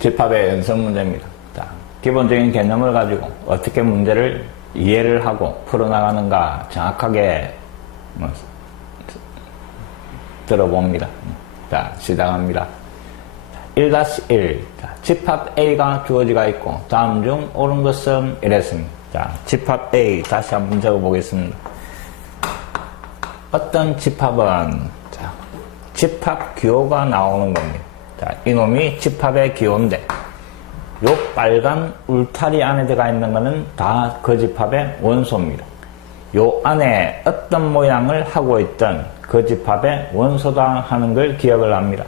집합의 연습 문제입니다. 자, 기본적인 개념을 가지고 어떻게 문제를 이해를 하고 풀어나가는가 정확하게 들어봅니다. 자, 시작합니다. 1-1. 집합 A가 주어지가 있고 다음 중 옳은 것은 이랬습니다. 자, 집합 A 다시 한번 적어보겠습니다. 어떤 집합은 집합 기호가 나오는 겁니다. 자, 이놈이 집합의 기호인데 요 빨간 울타리 안에 들어가 있는 거는 다 그 집합의 원소입니다. 요 안에 어떤 모양을 하고 있던 그 집합의 원소다 하는 걸 기억을 합니다.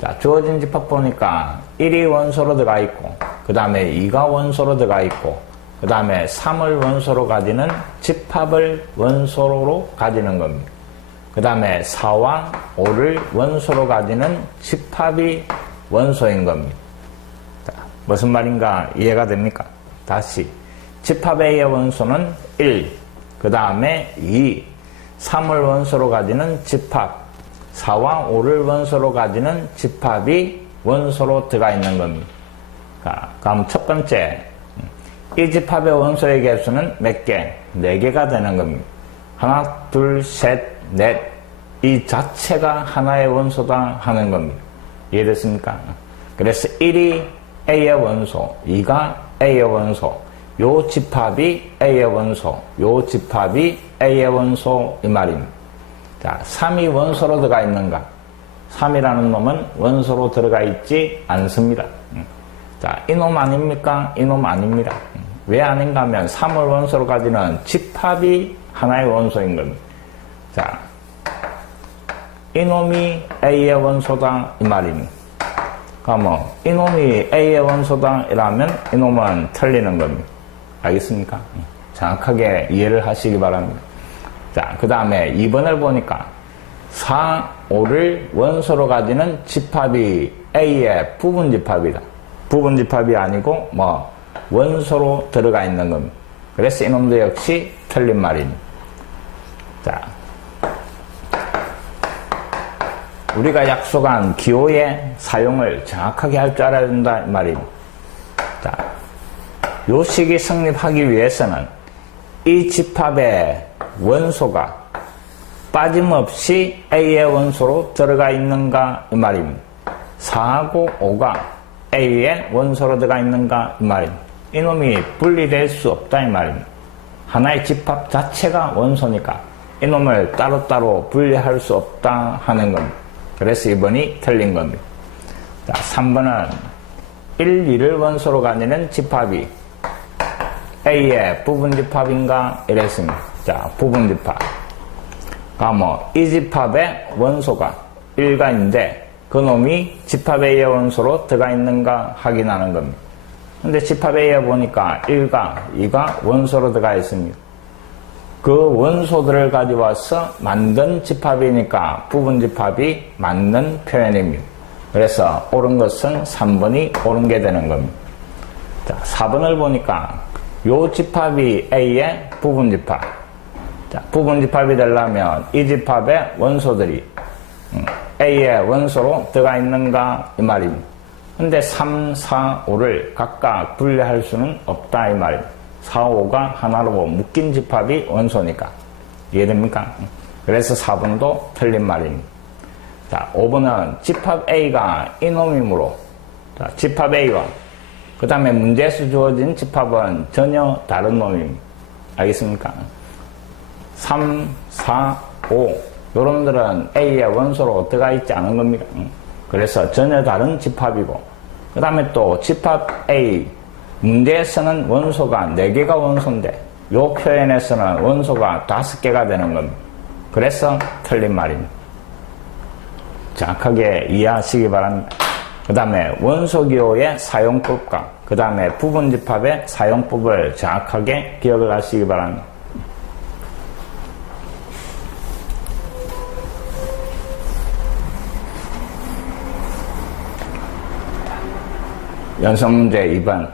자, 주어진 집합 보니까 1이 원소로 들어가 있고 그 다음에 2가 원소로 들어가 있고 그 다음에 3을 원소로 가지는 집합을 원소로 가지는 겁니다. 그 다음에 4와 5를 원소로 가지는 집합이 원소인 겁니다. 자, 무슨 말인가 이해가 됩니까? 다시 집합 A의 원소는 1, 그 다음에 2, 3을 원소로 가지는 집합, 4와 5를 원소로 가지는 집합이 원소로 들어가 있는 겁니다. 자, 그럼 첫 번째, 이 집합의 원소의 개수는 몇 개? 4개가 되는 겁니다. 하나, 둘, 셋, 넷. 이 자체가 하나의 원소다 하는 겁니다. 이해됐습니까? 그래서 1이 A의 원소, 2가 A의 원소, 요 집합이 A의 원소, 요 집합이 A의 원소 이 말입니다. 자, 3이 원소로 들어가 있는가? 3이라는 놈은 원소로 들어가 있지 않습니다. 자, 이놈 아닙니까? 이놈 아닙니다. 왜 아닌가 하면 3을 원소로 가지는 집합이 하나의 원소인 겁니다. 자, 이놈이 A의 원소다 이 말입니다. 그러면 이놈이 A의 원소다 이라면 이놈은 틀리는 겁니다. 알겠습니까? 정확하게 이해를 하시기 바랍니다. 자, 그 다음에 2번을 보니까 4, 5를 원소로 가지는 집합이 A의 부분 집합이다. 부분 집합이 아니고 원소로 들어가 있는 겁니다. 그래서 이놈도 역시 틀린 말입니다. 자, 우리가 약속한 기호의 사용을 정확하게 할 줄 알아야 된다 이 말입니다. 자, 요 식이 성립하기 위해서는 이 집합의 원소가 빠짐없이 A의 원소로 들어가 있는가 이 말입니다. 4하고 5가 A의 원소로 들어가 있는가 이 말입니다. 이놈이 분리될 수 없다 이 말입니다. 하나의 집합 자체가 원소니까 이놈을 따로따로 분리할 수 없다 하는 겁니다. 그래서 2번이 틀린 겁니다. 자, 3번은 1, 2를 원소로 가지는 집합이 A의 부분 집합인가 이랬습니다. 자, 부분 집합. 그러면 이 집합의 원소가 1가 있는데 그 놈이 집합 A의 원소로 들어가 있는가 확인하는 겁니다. 근데 집합 A에 보니까 1가 2가 원소로 들어가 있습니다. 그 원소들을 가져와서 만든 집합이니까 부분 집합이 맞는 표현입니다. 그래서 옳은 것은 3번이 옳은 게 되는 겁니다. 자, 4번을 보니까 요 집합이 A의 부분 집합. 자, 부분 집합이 되려면 이 집합의 원소들이 A의 원소로 들어가 있는가 이 말입니다. 근데 3, 4, 5를 각각 분리할 수는 없다 이 말입니다. 4, 5가 하나로 묶인 집합이 원소니까. 이해됩니까? 그래서 4번도 틀린 말입니다. 자, 5번은 집합 A가 이놈이므로 자, 집합 A와 그 다음에 문제에서 주어진 집합은 전혀 다른 놈입니다. 알겠습니까? 3, 4, 5 요런들은 A의 원소로 들어가 있지 않은 겁니다. 그래서 전혀 다른 집합이고 그 다음에 또 집합 A 문제에서는 원소가 4개가 원소인데 요 표현에서는 원소가 5개가 되는 겁니다. 그래서 틀린 말입니다. 정확하게 이해하시기 바랍니다. 그 다음에 원소기호의 사용법과 그 다음에 부분집합의 사용법을 정확하게 기억을 하시기 바랍니다. 연습문제 2번.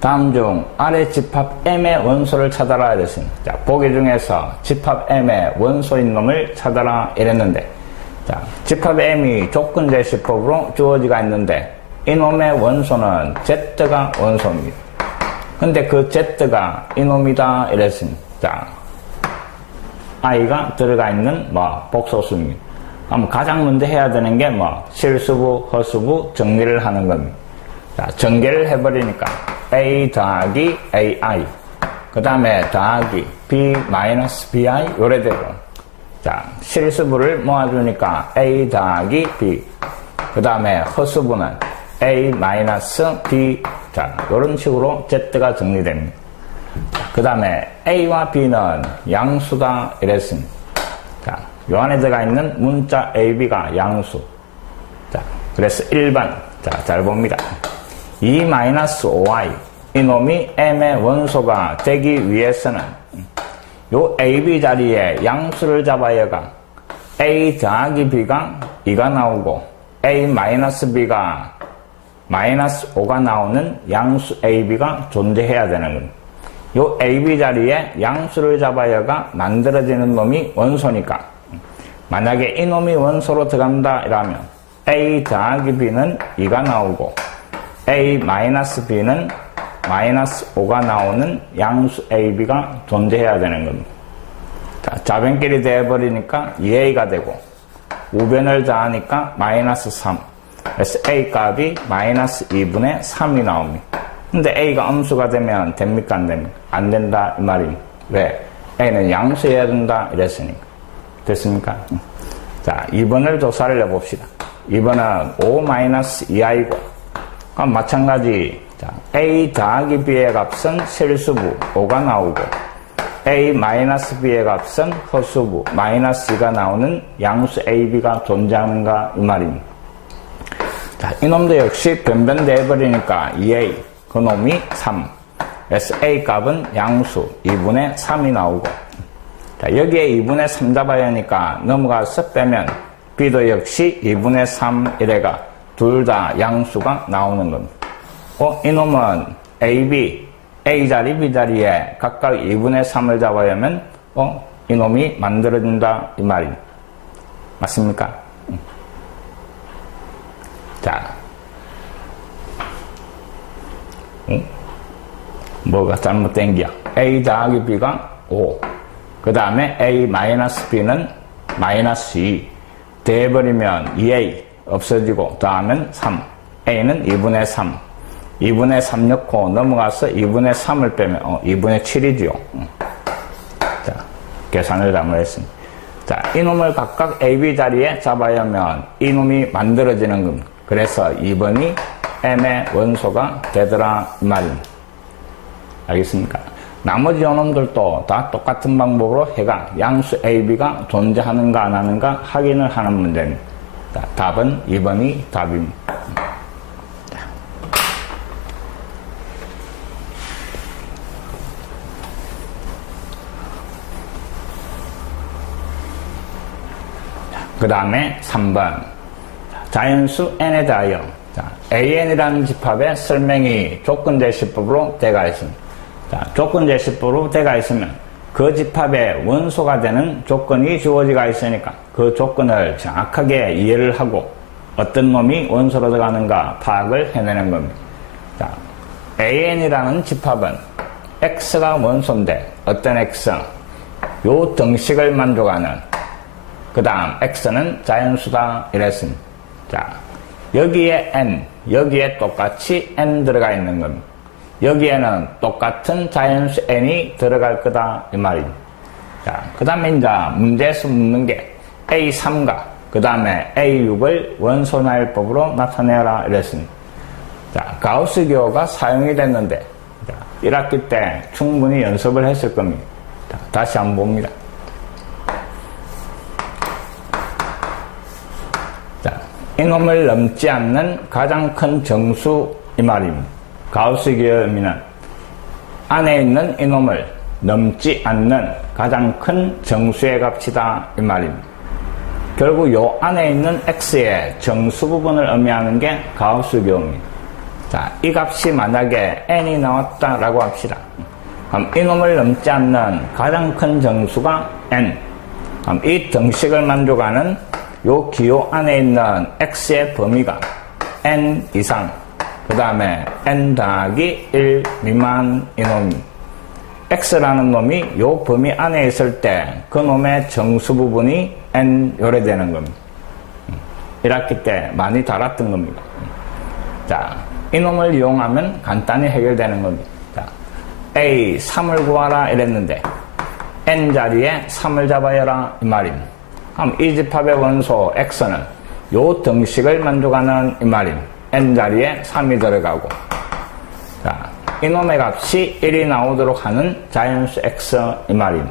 다음 중 아래 집합 M의 원소를 찾아라 이랬습니다. 자, 보기 중에서 집합 M의 원소인 놈을 찾아라 이랬는데 자, 집합 M이 조건 제시법으로 주어지가 있는데 이놈의 원소는 Z가 원소입니다. 근데 그 Z가 이놈이다 이랬습니다. 자, I가 들어가 있는 복소수입니다. 그럼 가장 먼저 해야 되는 게 실수부, 허수부 정리를 하는 겁니다. 자, 전개를 해버리니까 A 더하기 AI, 그 다음에 더하기 B-BI 요래대로. 자, 실수부를 모아주니까 A 더하기 B, 그 다음에 허수부는 A-B. 자, 이런 식으로 Z가 정리됩니다. 그 다음에 A와 B는 양수다 이랬습니다. 자, 요 안에 들어가 있는 문자 AB가 양수. 자, 그래서 1번. 자, 잘 봅니다. 2-5i. 이놈이 M의 원소가 되기 위해서는 요 AB 자리에 양수를 잡아야가 A 더하기 B가 2가 나오고 A-B가 -5가 나오는 양수 AB가 존재해야 되는 겁니다. 요 AB 자리에 양수를 잡아야가 만들어지는 놈이 원소니까 만약에 이놈이 원소로 들어간다 이러면 A 더하기 B는 2가 나오고 A-B는 -5가 나오는 양수 AB가 존재해야 되는 겁니다. 자, 좌변끼리 돼버리니까 2A가 되고 우변을 더하니까 -3. 그래서 A 값이 -2분의 3이 나옵니다. 근데 A가 음수가 되면 됩니까? 안 됩니까? 안 된다 이 말입니다. 왜? A는 양수해야 된다 이랬으니까. 됐습니까? 자, 2번을 조사를 해봅시다. 2번은 5-2i고 그럼 마찬가지. 자, A 더하기 B의 값은 실수부 5가 나오고 A-B의 값은 허수부 -2가 나오는 양수 AB가 존재하는가 이 말입니다. 자, 이놈도 역시 변변돼버리니까 2A, 그놈이 3. 그래서 A 값은 양수 2분의 3이 나오고 자, 여기에 2분의 3 잡아야 하니까 넘어가서 빼면 B도 역시 2분의 3 이래가 둘 다 양수가 나오는 겁니다. 이놈은 AB, A 자리, B 자리에 각각 2분의 3을 잡아야 하면 이놈이 만들어진다 이 말입니다. 맞습니까? 자, 뭐가 잘못된 게야? A 더하기 B가 5, 그 다음에 A-B는 -2 돼버리면 2A 없어지고 더하면 3, A는 2분의 3, 2분의 3 넣고 넘어가서 2분의 3을 빼면 2분의 7이지요. 자, 계산을 잘못했습니다. 자, 이놈을 각각 AB 자리에 잡아야 하면 이놈이 만들어지는 겁니다. 그래서 2번이 M의 원소가 되더라 이 말입니다. 알겠습니까? 나머지 요놈들도 다 똑같은 방법으로 해가 양수 AB가 존재하는가 안 하는가 확인을 하는 문제입니다. 자, 답은 2번이 답입니다. 그 다음에 3번. 자연수 n에 대하여 AN이라는 집합의 설명이 조건제시법으로 되어 있습니다. 자, 조건제시법으로 되어 있으면 그 집합의 원소가 되는 조건이 주어지가 있으니까 그 조건을 정확하게 이해를 하고 어떤 놈이 원소로 들어가는가 파악을 해내는 겁니다. 자, AN이라는 집합은 X가 원소인데 어떤 X? 요 등식을 만족하는 그 다음 X는 자연수다 이랬습니다. 자, 여기에 N, 여기에 똑같이 N 들어가 있는 겁니다. 여기에는 똑같은 자연수 N이 들어갈 거다 이 말입니다. 자, 그 다음에 이제 문제에서 묻는 게 A3과 그 다음에 A6을 원소나열법으로 나타내라 이랬습니다. 자, 가우스 기호가 사용이 됐는데 자, 1학기 때 충분히 연습을 했을 겁니다. 자, 다시 한번 봅니다. 이놈을 넘지 않는 가장 큰 정수 이 말입니다. 가우스 기호의 의미는 안에 있는 이놈을 넘지 않는 가장 큰 정수의 값이다 이 말입니다. 결국 요 안에 있는 x의 정수 부분을 의미하는 게 가우스 기호입니다. 자, 이 값이 만약에 n이 나왔다라고 합시다. 그럼 이놈을 넘지 않는 가장 큰 정수가 n. 그럼 이 등식을 만족하는 요 기호 안에 있는 x의 범위가 n 이상, 그 다음에 n 더하기 1 미만 이놈. x라는 놈이 요 범위 안에 있을 때 그 놈의 정수 부분이 n 요래 되는 겁니다. 1학기 때 많이 다뤘던 겁니다. 자, 이놈을 이용하면 간단히 해결되는 겁니다. 자, a 3을 구하라 이랬는데 n 자리에 3을 잡아야라 이 말임. 그럼 이 집합의 원소 x는 요 등식을 만족하는 이 말임. n 자리에 3이 들어가고, 자, 이놈의 값이 1이 나오도록 하는 자연수 x 이 말임.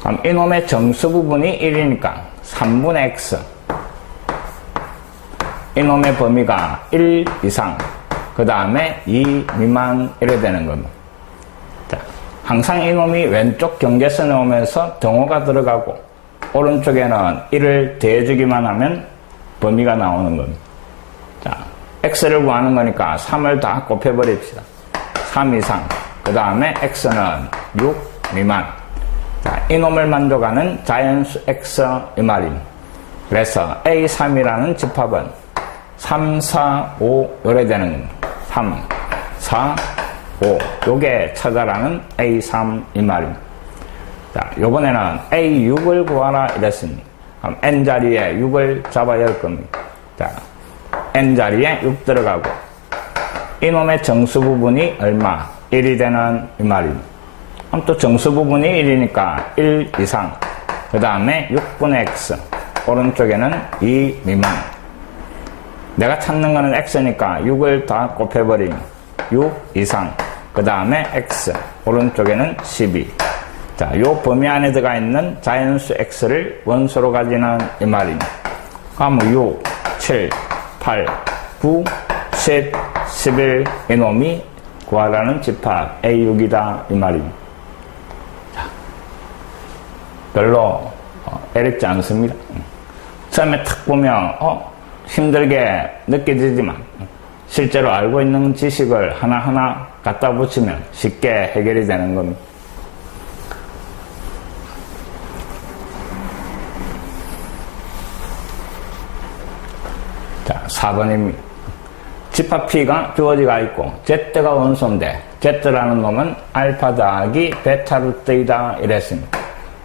그럼 이놈의 정수 부분이 1이니까 3분의 x, 이놈의 범위가 1 이상, 그 다음에 2 미만 이래 되는 겁니다. 자, 항상 이놈이 왼쪽 경계선에 오면서 등호가 들어가고 오른쪽에는 1을 더해주기만 하면 범위가 나오는 겁니다. 자, x를 구하는 거니까 3을 다 곱해버립시다. 3 이상, 그 다음에 x는 6 미만. 자, 이놈을 만족하는 자연수 x 이 말임. 그래서 A3이라는 집합은 3, 4, 5 요래 되는 겁니다. 3, 4, 5 요게 찾아라는 A3 이 말입니다. 자, 요번에는 A6을 구하라 이랬습니다. 그럼 n 자리에 6을 잡아야 할 겁니다. 자, n 자리에 6 들어가고 이놈의 정수 부분이 얼마? 1이 되는 이 말입니다. 그럼 또 정수 부분이 1이니까 1 이상, 그 다음에 6분의 x, 오른쪽에는 2 미만. 내가 찾는 거는 x니까 6을 다 곱해버리면 6 이상, 그 다음에 x, 오른쪽에는 12. 자, 요 범위 안에 들어가 있는 자연수 x를 원소로 가지는 이 말입니다. 그럼 6, 7, 8, 9, 10, 11 이놈이 구하라는 집합 A6이다 이 말입니다. 자, 별로 어렵지 않습니다. 처음에 탁 보면 힘들게 느껴지지만 실제로 알고 있는 지식을 하나하나 갖다 붙이면 쉽게 해결이 되는 겁니다. 자, 4번입니다. 집합 P가 주어지가 있고 Z가 원소인데 Z라는 놈은 알파 더하기 베타 루트이다 이랬습니다.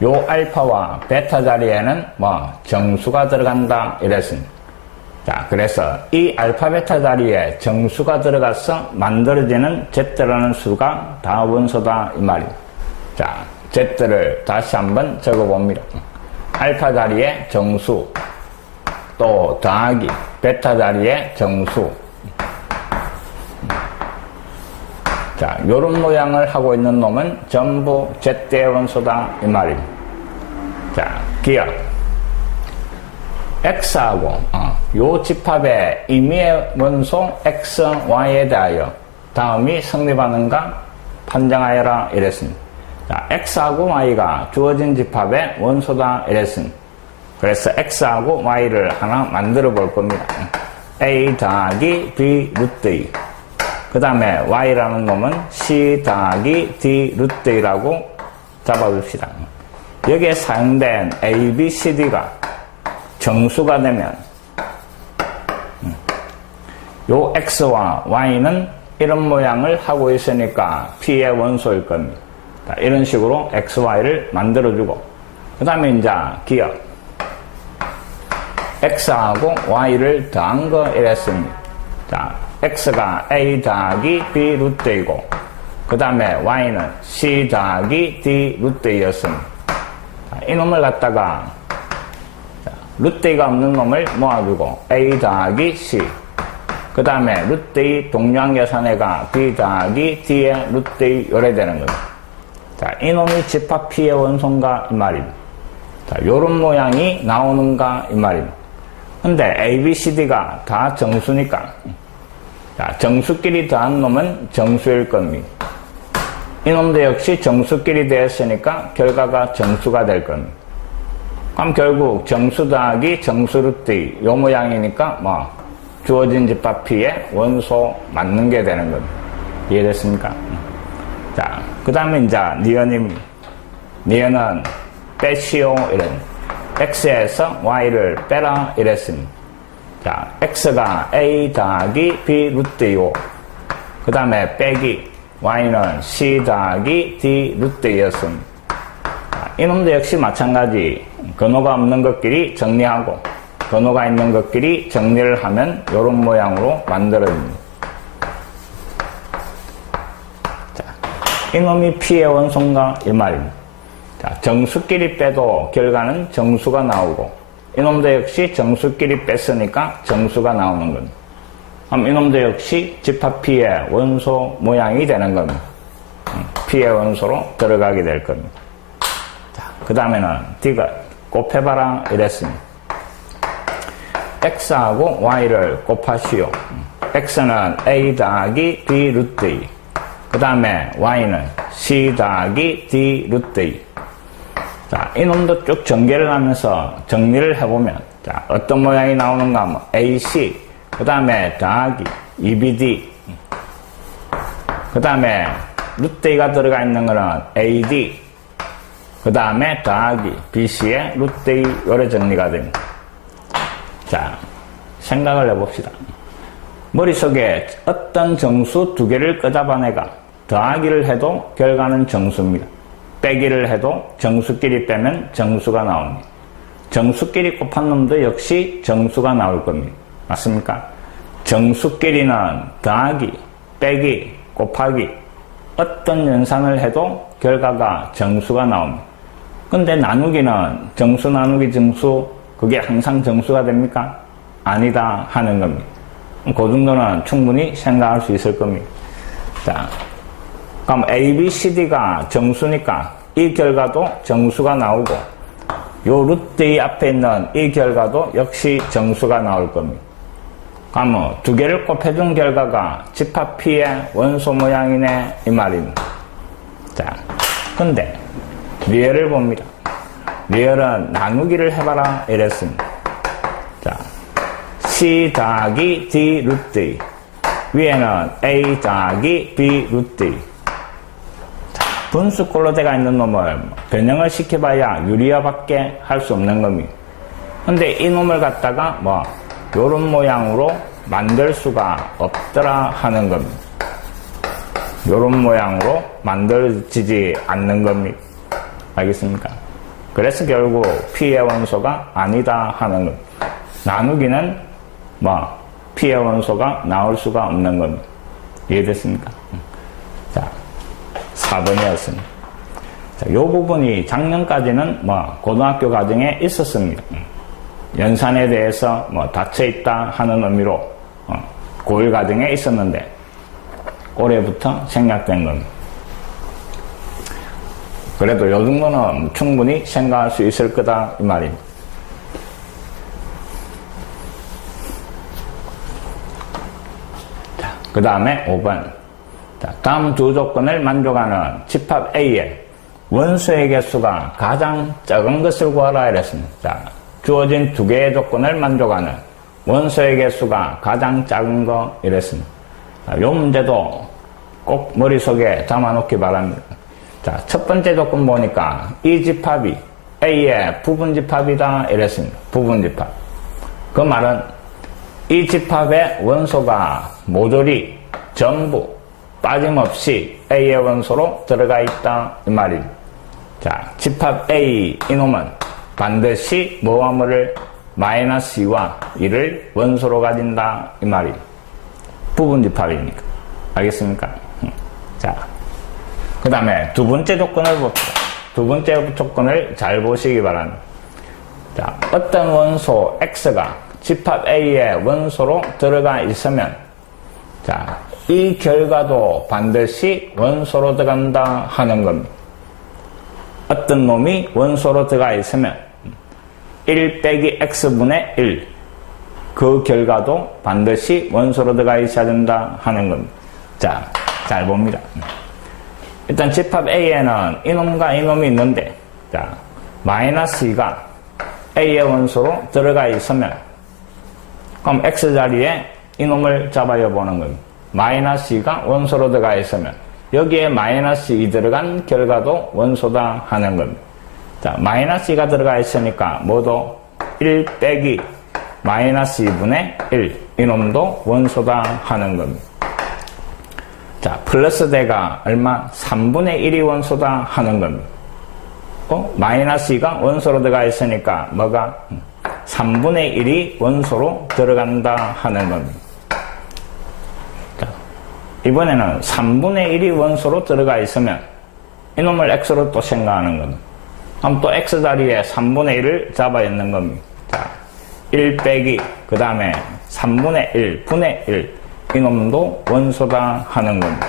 요 알파와 베타 자리에는 정수가 들어간다 이랬습니다. 자, 그래서 이 알파 베타 자리에 정수가 들어가서 만들어지는 Z라는 수가 다 원소다 이 말입니다. 자, Z를 다시 한번 적어봅니다. 알파 자리에 정수, 또 더하기 베타 자리에 정수. 자, 요런 모양을 하고 있는 놈은 전부 Z의 원소다 이 말입니다. 자, 기억. X하고 요 집합의 임의의 원소 X, Y에 대하여 다음이 성립하는가 판정하여라 이랬습니다. 자, X하고 Y가 주어진 집합의 원소다 이랬습니다. 그래서 X하고 Y를 하나 만들어 볼 겁니다. A 더하기 B 루트 2. 그 다음에 Y라는 놈은 C 더하기 D 루트 2라고 잡아줍시다. 여기에 사용된 A, B, C, D가 정수가 되면 요 X와 Y는 이런 모양을 하고 있으니까 P의 원소일 겁니다. 자, 이런 식으로 X, Y를 만들어주고 그 다음에 이제 기억. X하고 Y를 더한 거 이랬습니다. 자, X가 A 더하기 B 루트 2고 그 다음에 Y는 C 더하기 D 루트 2였습니다. 이놈을 갖다가 루트 2가 없는 놈을 모아주고 A 더하기 C 그 다음에 루트 2 동량 계산해가 B 더하기 D의 루트 2 요래 되는 겁니다. 자, 이놈이 집합 P의 원소인가 이 말입니다. 자, 요런 모양이 나오는가 이 말입니다. 근데 A, B, C, D가 다 정수니까 자, 정수끼리 더한 놈은 정수일 겁니다. 이놈도 역시 정수끼리 되었으니까 결과가 정수가 될 겁니다. 그럼 결국 정수 더하기 정수 루트 2 요 모양이니까 주어진 집합 P의 원소 맞는 게 되는 겁니다. 이해됐습니까? 자, 그 다음에 이제 니은입니다. 니은은 빼시오 이런 X에서 Y를 빼라 이랬습니다. 자, x가 a 더하기 b 루트 2고, 그 다음에 빼기 y는 c 더하기 d 루트 2였습니다. 이놈도 역시 마찬가지. 근호가 없는 것끼리 정리하고, 근호가 있는 것끼리 정리를 하면 이런 모양으로 만들어집니다. 자, 이놈이 p의 원소인가? 이 말입니다. 자, 정수끼리 빼도 결과는 정수가 나오고, 이놈도 역시 정수끼리 뺐으니까 정수가 나오는 겁니다. 그럼 이놈도 역시 집합 p의 원소 모양이 되는 겁니다. p의 원소로 들어가게 될 겁니다. 자, 그 다음에는 d가 곱해봐라 이랬습니다. x하고 y를 곱하시오. x는 a 더하기 b 루트 2. 그 다음에 y는 c 더하기 d 루트 2. 자, 이놈도 쭉 전개를 하면서 정리를 해보면, 자, 어떤 모양이 나오는가 하면 ac, 그 다음에 더하기 2bd, 그 다음에 루트 2가 들어가 있는 거는 ad, 그 다음에 더하기 bc의 루트 2, 요래 정리가 됩니다. 자, 생각을 해봅시다. 머릿속에 어떤 정수 두 개를 끄잡아내가 더하기를 해도 결과는 정수입니다. 빼기를 해도 정수끼리 빼면 정수가 나옵니다. 정수끼리 곱한 놈도 역시 정수가 나올 겁니다. 맞습니까? 정수끼리는 더하기, 빼기, 곱하기 어떤 연산을 해도 결과가 정수가 나옵니다. 근데 나누기는 정수 나누기 정수 그게 항상 정수가 됩니까? 아니다 하는 겁니다. 그 정도는 충분히 생각할 수 있을 겁니다. 자, 그럼 A, B, C, D가 정수니까 이 결과도 정수가 나오고 요 루트 2 앞에 있는 이 결과도 역시 정수가 나올 겁니다. 그럼 두 개를 곱해준 결과가 집합 P의 원소 모양이네 이 말입니다. 자, 근데 리얼을 봅니다. 리얼은 나누기를 해봐라 이랬습니다. 자, C 더하기 D 루트 2 위에는 A 더하기 B 루트 2. 분수꼴로 되어 있는 놈을 변형을 시켜봐야 유리화밖에 할 수 없는 겁니다. 근데 이 놈을 갖다가 요런 모양으로 만들 수가 없더라 하는 겁니다. 요런 모양으로 만들어지지 않는 겁니다. 알겠습니까? 그래서 결국 P의 원소가 아니다 하는 겁니다. 나누기는 P의 원소가 나올 수가 없는 겁니다. 이해됐습니까? 자, 4번이었습니다. 자, 요 부분이 작년까지는 고등학교 과정에 있었습니다. 연산에 대해서 닫혀있다 하는 의미로 고1 과정에 있었는데 올해부터 생략된 겁니다. 그래도 요 정도는 충분히 생각할 수 있을 거다 이 말입니다. 자, 그 다음에 5번. 자, 다음 두 조건을 만족하는 집합 A의 원소의 개수가 가장 적은 것을 구하라 이랬습니다. 자, 주어진 두 개의 조건을 만족하는 원소의 개수가 가장 작은 거 이랬습니다. 자, 요 문제도 꼭 머릿속에 담아놓기 바랍니다. 자, 첫 번째 조건 보니까 이 집합이 A의 부분집합이다 이랬습니다. 부분집합. 그 말은 이 집합의 원소가 모조리 전부 빠짐없이 A의 원소로 들어가 있다 이 말입니다. 자, 집합 A 이놈은 반드시 뭐와 뭐를 마이너스 2와 1을 원소로 가진다 이 말입니다. 부분집합이니까. 알겠습니까? 자, 그 다음에 두 번째 조건을 봅시다. 두 번째 조건을 잘 보시기 바랍니다. 자, 어떤 원소 X가 집합 A의 원소로 들어가 있으면 자, 이 결과도 반드시 원소로 들어간다 하는 겁니다. 어떤 놈이 원소로 들어가 있으면 1 빼기 x분의 1 그 결과도 반드시 원소로 들어가 있어야 된다 하는 겁니다. 자, 잘 봅니다. 일단 집합 A에는 이놈과 이놈이 있는데 자, 마이너스 2가 A의 원소로 들어가 있으면 그럼 x 자리에 이놈을 잡아여 보는 겁니다. 마이너스 2가 원소로 들어가 있으면 여기에 마이너스 2 들어간 결과도 원소다 하는 겁니다. 자, 마이너스 2가 들어가 있으니까 모두 1 빼기 마이너스 2분의 1 이놈도 원소다 하는 겁니다. 자, 플러스 대가 얼마? 3분의 1이 원소다 하는 겁니다. 마이너스 2가 원소로 들어가 있으니까 뭐가? 3분의 1이 원소로 들어간다 하는 겁니다. 자, 이번에는 3분의 1이 원소로 들어가 있으면 이놈을 x로 또 생각하는 겁니다. 그럼 또 x 자리에 3분의 1을 잡아 있는 겁니다. 자, 1 빼기 그 다음에 3분의 1 분의 1 이놈도 원소다 하는 겁니다.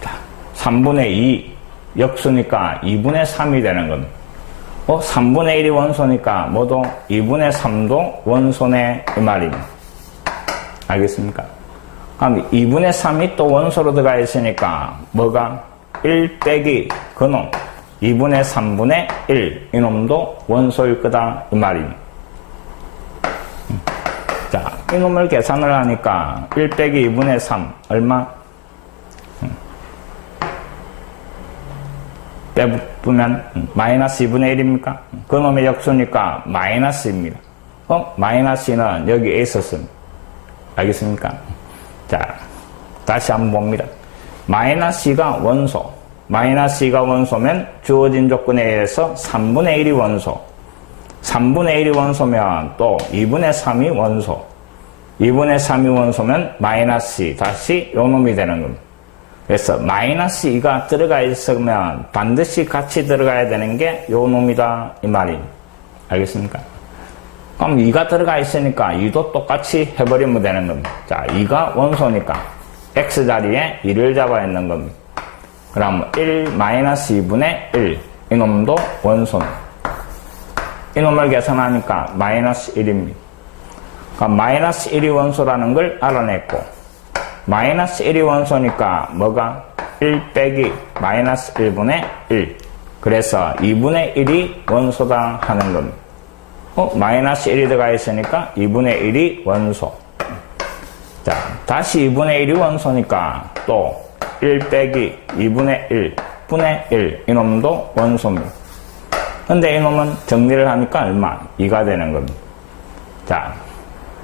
자, 3분의 2 역수니까 2분의 3이 되는 겁니다. 3분의 1이 원소니까 뭐도 2분의 3도 원소네 이 말입니다. 알겠습니까? 그럼 2분의 3이 또 원소로 들어가 있으니까 뭐가? 1 빼기 그놈 2분의 3분의 1 이놈도 원소일 거다 이 말입니다. 자, 이놈을 계산을 하니까 1 빼기 2분의 3 얼마? 빼보면 마이너스 2분의 1입니까? 그놈의 역수니까 마이너스입니다. 마이너스는 여기에 있었습니다. 알겠습니까? 자, 다시 한번 봅니다. 마이너스 2가 원소. 마이너스 2가 원소면 주어진 조건에 의해서 3분의 1이 원소. 3분의 1이 원소면 또 2분의 3이 원소. 2분의 3이 원소면 마이너스 2 다시 요놈이 되는 겁니다. 그래서 마이너스 2가 들어가 있으면 반드시 같이 들어가야 되는 게 요놈이다 이 말입니다. 알겠습니까? 그럼 2가 들어가 있으니까 2도 똑같이 해버리면 되는 겁니다. 자, 2가 원소니까 x 자리에 2를 잡아 있는 겁니다. 그럼 1 마이너스 2분의 1 이놈도 원소입니다. 이놈을 계산하니까 마이너스 1입니다. 그럼 마이너스 1이 원소라는 걸 알아냈고 마이너스 1이 원소니까 뭐가? 1 빼기 마이너스 1분의 1 그래서 2분의 1이 원소다 하는 겁니다. 마이너스 1이 들어가 있으니까 2분의 1이 원소. 자, 다시 2분의 1이 원소니까 또 1 빼기 2분의 1 분의 1 이놈도 원소입니다. 근데 이놈은 정리를 하니까 얼마? 2가 되는 겁니다. 자,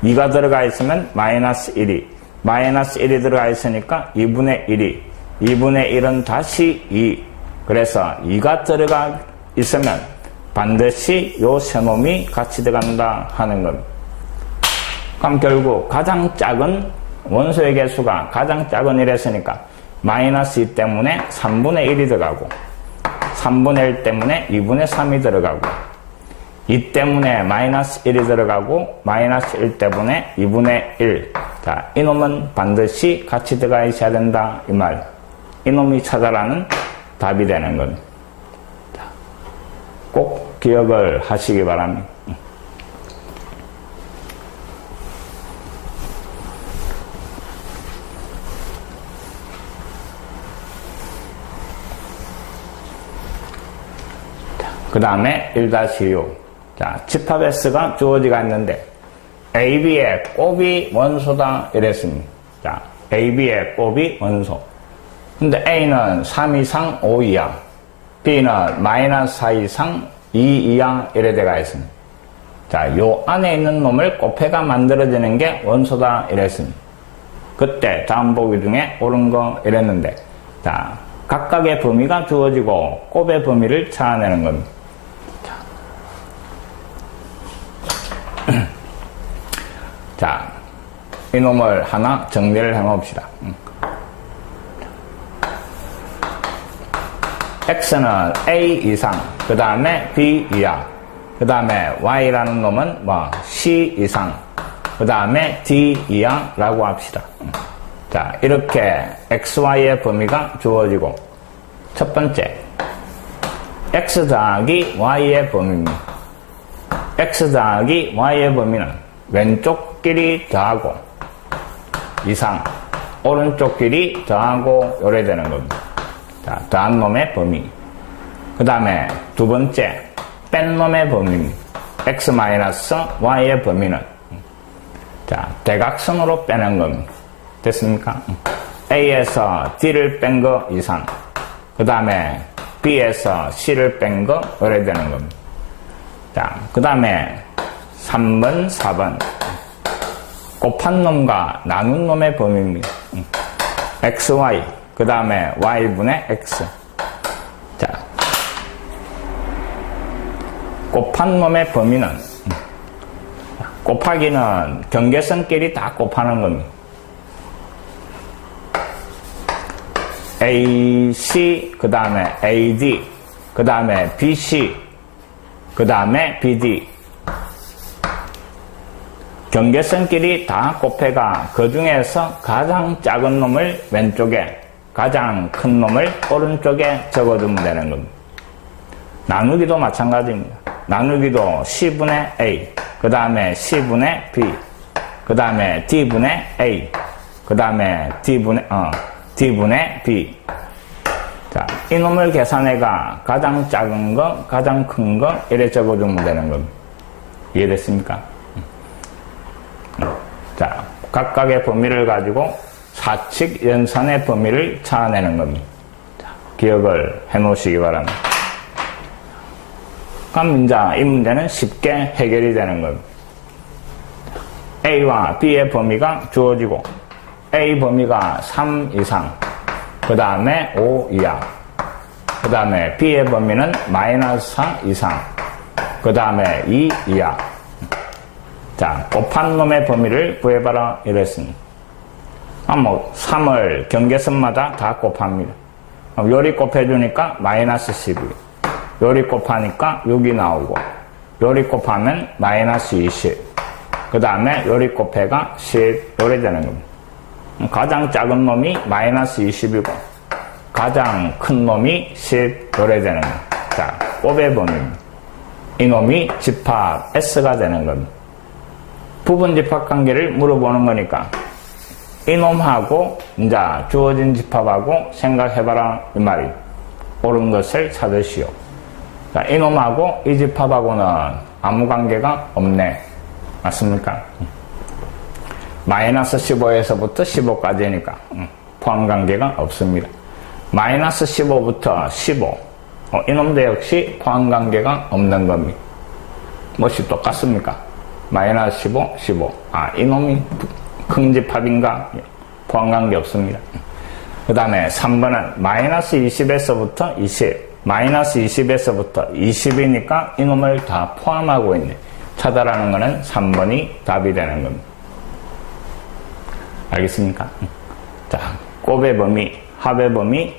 2가 들어가 있으면 마이너스 1이 마이너스 1이 들어가 있으니까 2분의 1이 2분의 1은 다시 2 그래서 2가 들어가 있으면 반드시 요 세 놈이 같이 들어간다 하는 겁니다. 그럼 결국 가장 작은 원소의 개수가 가장 작은 1이었으니까 마이너스 2 때문에 3분의 1이 들어가고 3분의 1 때문에 2분의 3이 들어가고 2 때문에 마이너스 1이 들어가고 마이너스 1 때문에 2분의 1 자, 이놈은 반드시 같이 들어가 있어야 된다 이 말. 이놈이 찾아라는 답이 되는 겁니다. 자, 꼭 기억을 하시기 바랍니다. 그 다음에 1-6 자, 집합 S가 주어지가 있는데 AB의 곱이 원소다 이랬습니다. 자, AB의 곱이 원소. 근데 A는 3 이상 5 이하, B는 마이너스 4 이상 2 이하 이래 돼가 있습니다. 자, 요 안에 있는 놈을 곱해가 만들어지는 게 원소다 이랬습니다. 그때 다음 보기 중에 옳은 거 이랬는데, 자, 각각의 범위가 주어지고 곱의 범위를 찾아내는 겁니다. 자, 이놈을 하나 정리를 해봅시다. X는 A 이상, 그 다음에 B 이하, 그 다음에 Y라는 놈은 뭐 C 이상, 그 다음에 D 이하라고 합시다. 자, 이렇게 XY의 범위가 주어지고, 첫 번째, X 더하기 Y의 범위입니다. X 더하기 Y의 범위는 왼쪽 길이 더하고 이상, 오른쪽 길이 더하고 요래 되는 겁니다. 자, 더한 놈의 범위. 그 다음에 두 번째, 뺀 놈의 범위입니다. X-Y의 범위는 자, 대각선으로 빼는 겁니다. 됐습니까? A에서 D를 뺀 거 이상, 그 다음에 B에서 C를 뺀 거 요래 되는 겁니다. 자, 그 다음에 3번, 4번. 곱한 놈과 나눈 놈의 범위입니다. xy, 그 다음에 y분의 x. 자, 곱한 놈의 범위는, 곱하기는 경계선끼리 다 곱하는 겁니다. AC, 그 다음에 AD, 그 다음에 BC, 그 다음에 BD. 경계선끼리 다 곱해가 그 중에서 가장 작은 놈을 왼쪽에, 가장 큰 놈을 오른쪽에 적어두면 되는 겁니다. 나누기도 마찬가지입니다. 나누기도 C분의 A, 그 다음에 C분의 B, 그 다음에 D분의 A, 그 다음에 D분의 B. 자, 이놈을 계산해가 가장 작은 거, 가장 큰 거, 이래 적어주면 되는 겁니다. 이해됐습니까? 자, 각각의 범위를 가지고 사칙 연산의 범위를 찾아내는 겁니다. 자, 기억을 해 놓으시기 바랍니다. 그럼 이제 이 문제는 쉽게 해결이 되는 겁니다. A와 B의 범위가 주어지고 A 범위가 3 이상, 그 다음에 5 이하, 그 다음에 B의 범위는 마이너스 4 이상, 그 다음에 2 이하. 자, 곱한 놈의 범위를 구해봐라 이랬습니다. 3을 경계선마다 다 곱합니다. 요리 곱해주니까 마이너스 12. 요리 곱하니까 6이 나오고, 요리 곱하면 마이너스 20. 그 다음에 요리 곱해가 10. 요리 되는 겁니다. 가장 작은 놈이 마이너스 20이고, 가장 큰 놈이 10. 요리 되는 겁니다. 자, 곱의 범위입니다. 이놈이 집합 S가 되는 겁니다. 부분 집합 관계를 물어보는 거니까 이놈하고 이제 주어진 집합하고 생각해봐라 이 말이 옳은 것을 찾으시오. 자, 이놈하고 이 집합하고는 아무 관계가 없네. 맞습니까? 마이너스 15에서부터 15까지니까 포함관계가 없습니다. 마이너스 15부터 15 이놈도 역시 포함관계가 없는 겁니다. 뭐시 똑같습니까? 마이너스 15, 15. 이놈이 큰 집합인가? 포함관계 없습니다. 그 다음에 3번은 마이너스 20에서부터 20. 마이너스 20에서부터 20이니까 이놈을 다 포함하고 있네. 찾아라는 거는 3번이 답이 되는 겁니다. 알겠습니까? 자, 곱의 범위, 합의 범위,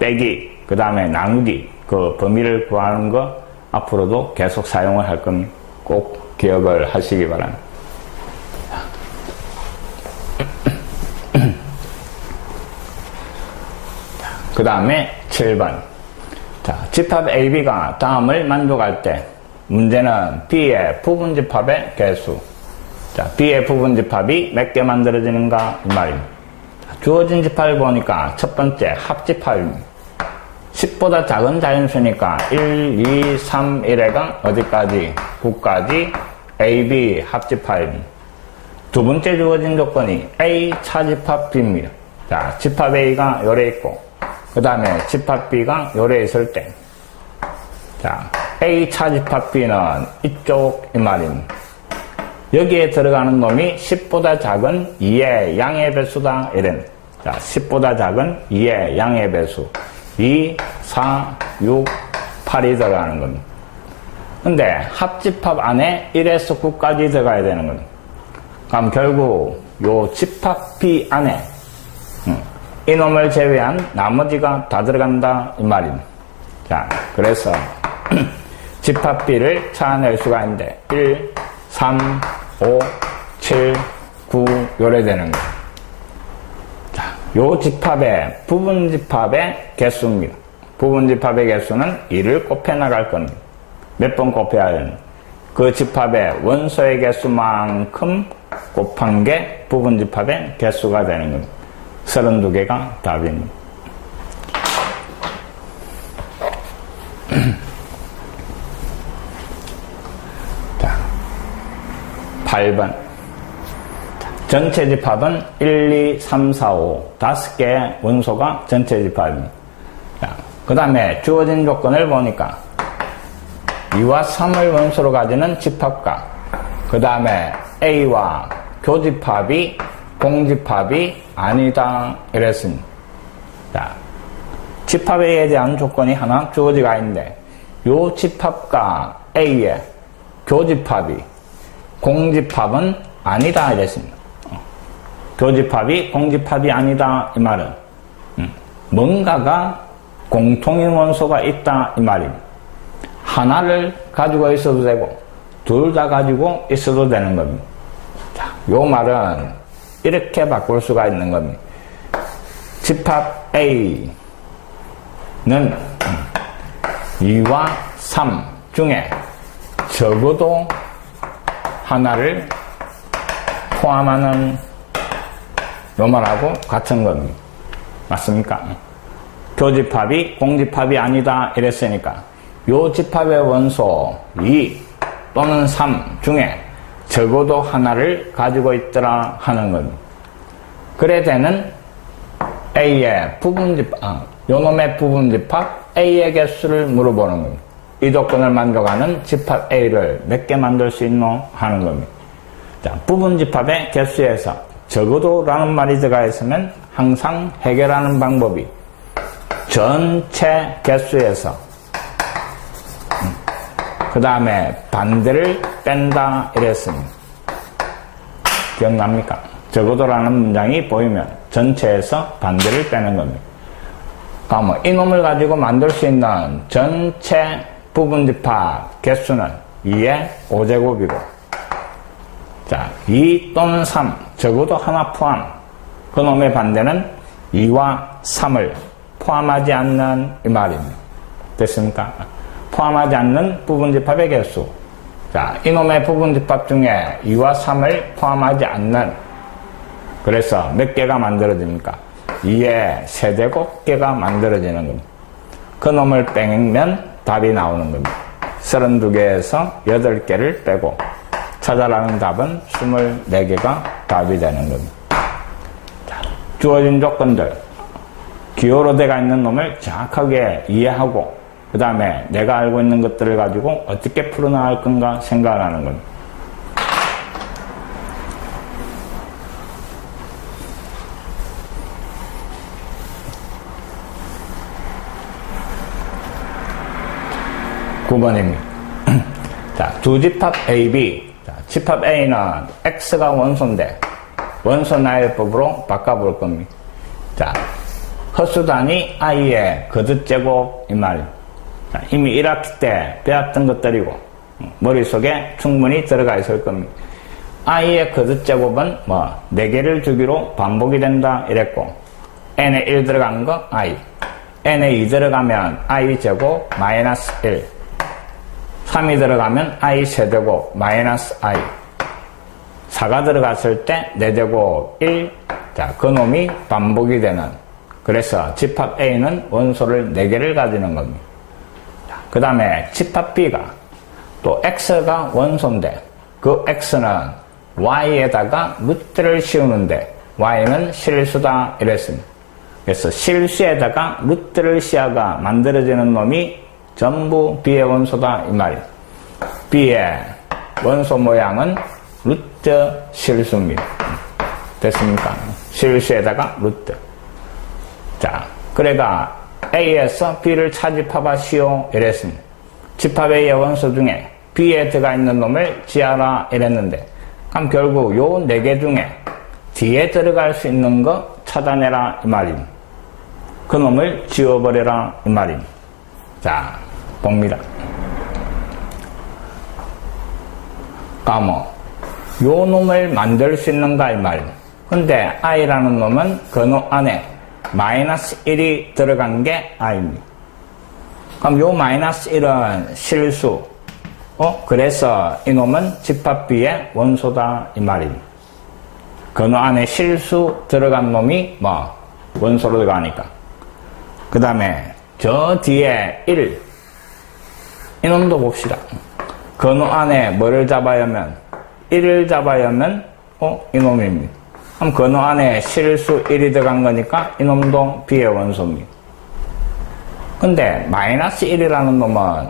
빼기, 그 다음에 나누기, 그 범위를 구하는 거 앞으로도 계속 사용을 할 겁니다. 꼭 기억을 하시기 바랍니다. 그 다음에 7번. 자, 집합 AB가 다음을 만족할 때 문제는 B의 부분집합의 개수. 자, B의 부분집합이 몇 개 만들어지는가 이 말입니다. 주어진 집합을 보니까 첫 번째 합집합입니다. 10보다 작은 자연수니까 1, 2, 3, 1회가 어디까지? 9까지 AB 합집합입니다. 두 번째 주어진 조건이 A 차집합 B입니다. 자, 집합 A가 요래 있고 그 다음에 집합 B가 요래 있을 때 자, A 차집합 B는 이쪽 이 말입니다. 여기에 들어가는 놈이 10보다 작은 2의 양의 배수다 이런. 자, 10보다 작은 2의 양의 배수 2, 4, 6, 8이 들어가는 겁니다. 근데 합집합 안에 1에서 9까지 들어가야 되는 겁니다. 그럼 결국 요 집합 B 안에 이놈을 제외한 나머지가 다 들어간다 이 말입니다. 자, 그래서 집합 B를 찾아낼 수가 있는데 1, 3, 5, 7, 9 요래 되는 거예요. 자, 요 집합의 부분 집합의 개수입니다. 부분 집합의 개수는 2를 곱해 나갈 겁니다. 몇 번 곱해야 하는 그 집합의 원소의 개수만큼 곱한 게 부분 집합의 개수가 되는 겁니다. 32개가 답입니다. 자, 8번. 전체 집합은 1, 2, 3, 4, 5 5개의 원소가 전체 집합입니다. 그 다음에 주어진 조건을 보니까 2와 3을 원소로 가지는 집합과 그 다음에 A와 교집합이 공집합이 아니다 이랬습니다. 자, 집합 A에 대한 조건이 하나 주어지가 있는데 요 집합과 A의 교집합이 공집합은 아니다 이랬습니다. 교집합이 공집합이 아니다 이 말은 뭔가가 공통인 원소가 있다 이 말입니다. 하나를 가지고 있어도 되고 둘 다 가지고 있어도 되는 겁니다. 자, 요 말은 이렇게 바꿀 수가 있는 겁니다. 집합 A는 2와 3 중에 적어도 하나를 포함하는 요 말하고 같은 겁니다. 맞습니까? 교집합이 공집합이 아니다 이랬으니까 요 집합의 원소 2 또는 3 중에 적어도 하나를 가지고 있더라 하는 겁니다. 그래 되는 A의 부분집합, 요놈의 부분집합 A의 개수를 물어보는 겁니다. 이 조건을 만족하는 집합 A를 몇 개 만들 수 있노 하는 겁니다. 자, 부분집합의 개수에서 적어도 라는 말이 들어가 있으면 항상 해결하는 방법이 전체 개수에서 그 다음에 반대를 뺀다 이랬습니다. 기억납니까? 적어도라는 문장이 보이면 전체에서 반대를 빼는 겁니다. 그러면 이놈을 가지고 만들 수 있는 전체 부분집합 개수는 2의 5제곱이고 자, 2 또는 3 적어도 하나 포함 그 놈의 반대는 2와 3을 포함하지 않는 이 말입니다. 됐습니까? 포함하지 않는 부분집합의 개수. 자, 이놈의 부분집합 중에 2와 3을 포함하지 않는 그래서 몇 개가 만들어집니까? 2의 세제곱개가 만들어지는 겁니다. 그 놈을 빼면 답이 나오는 겁니다. 32개에서 8개를 빼고 찾아라는 답은 24개가 답이 되는 겁니다. 자, 주어진 조건들 기호로 되어 있는 놈을 정확하게 이해하고 그 다음에 내가 알고 있는 것들을 가지고 어떻게 풀어나갈 건가 생각하는 겁니다. (9번입니다) 자, 두 집합 AB. 자, 집합 A는 X가 원소인데 원소 나열법으로 바꿔볼 겁니다. 자, 헛수단이 I의 거듭제곱 이 말입니다. 자, 이미 1학기 때 배웠던 것들이고 머릿속에 충분히 들어가 있을 겁니다. I의 거듭제곱은 4개를 주기로 반복이 된다 이랬고 N에 1 들어간 거 I, N에 2 들어가면 I 제곱 마이너스 1, 3이 들어가면 I 세제곱 마이너스 I, 4가 들어갔을 때 4제곱 1, 자, 그 놈이 반복이 되는 그래서 집합 A는 원소를 4개를 가지는 겁니다. 그 다음에 집합 B가 또 X가 원소인데 그 X는 Y에다가 루트를 씌우는데 Y는 실수다 이랬습니다. 그래서 실수에다가 루트를 씌어가 만들어지는 놈이 전부 B의 원소다 이 말이에요. B의 원소 모양은 루트 실수입니다. 됐습니까? 실수에다가 루트. 자, 그래가 A에서 B를 차집합하시오 이랬습니다. 집합 A의 원소 중에 B에 들어가 있는 놈을 지어라 이랬는데 그럼 결국 요 4개 중에 D에 들어갈 수 있는 거 찾아내라 이 말입니다. 그 놈을 지워버려라 이 말입니다. 자, 봅니다. 그럼 요 놈을 만들 수 있는가 이 말입니다. 근데 I라는 놈은 그 놈 안에 마이너스 1이 들어간 게 I입니다. 그럼 요 마이너스 1은 실수. 그래서 이놈은 집합 B의 원소다 이 말입니다. 그 놈 안에 실수 들어간 놈이 원소로 들어가니까. 그 다음에 저 뒤에 1 이놈도 봅시다. 그 놈 안에 뭐를 잡아야 하면 1을 잡아야 하면 이놈입니다. 그럼 그 놈 안에 실수 1이 들어간 거니까 이놈도 B의 원소입니다. 근데 마이너스 1이라는 놈은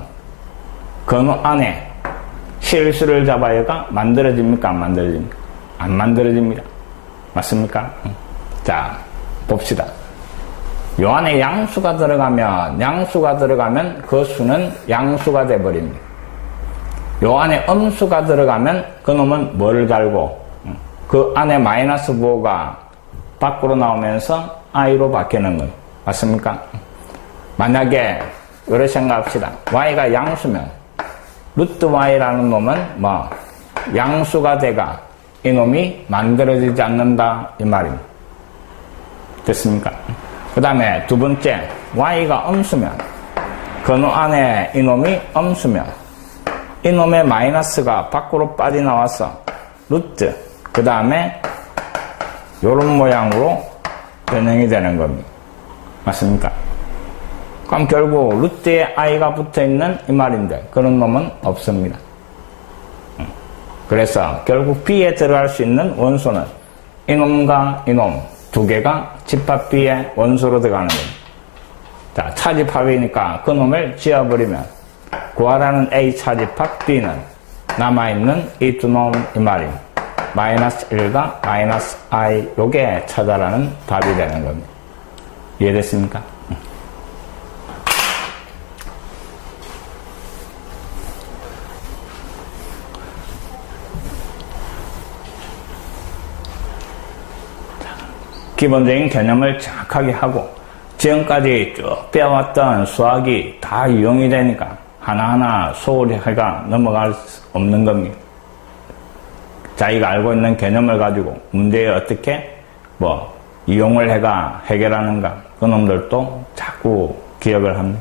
그 놈 안에 실수를 잡아야가 만들어집니까? 안 만들어집니까? 안 만들어집니다. 맞습니까? 자, 봅시다. 요 안에 양수가 들어가면 그 수는 양수가 돼버립니다. 요 안에 음수가 들어가면 그 놈은 뭐를 달고 그 안에 마이너스 부호가 밖으로 나오면서 i로 바뀌는 거예요. 맞습니까? 만약에 이렇게 생각합시다. y가 양수면 루트 y라는 놈은 뭐 양수가 돼가 이놈이 만들어지지 않는다 이 말입니다. 됐습니까? 그 다음에 두 번째 y가 음수면 그 안에 이놈이 음수면 이놈의 마이너스가 밖으로 빠져나와서 루트 그 다음에 요런 모양으로 변형이 되는 겁니다. 맞습니까? 그럼 결국 루트에 i가 붙어있는 이 말인데 그런 놈은 없습니다. 그래서 결국 b에 들어갈 수 있는 원소는 이놈과 이놈 두 개가 집합 b의 원소로 들어가는 겁니다. 자, 차집합이니까 그 놈을 지워버리면 구하라는 a 차집합 b는 남아있는 이 두 놈 이 말입니다. 마이너스 1과 마이너스 i 요게 찾아라는 답이 되는 겁니다. 이해됐습니까? 기본적인 개념을 정확하게 하고 지금까지 쭉 빼왔던 수학이 다 이용이 되니까 하나하나 소홀히 해가 넘어갈 수 없는 겁니다. 자기가 알고 있는 개념을 가지고 문제에 어떻게 이용을 해가 해결하는가 그 놈들도 자꾸 기억을 합니다.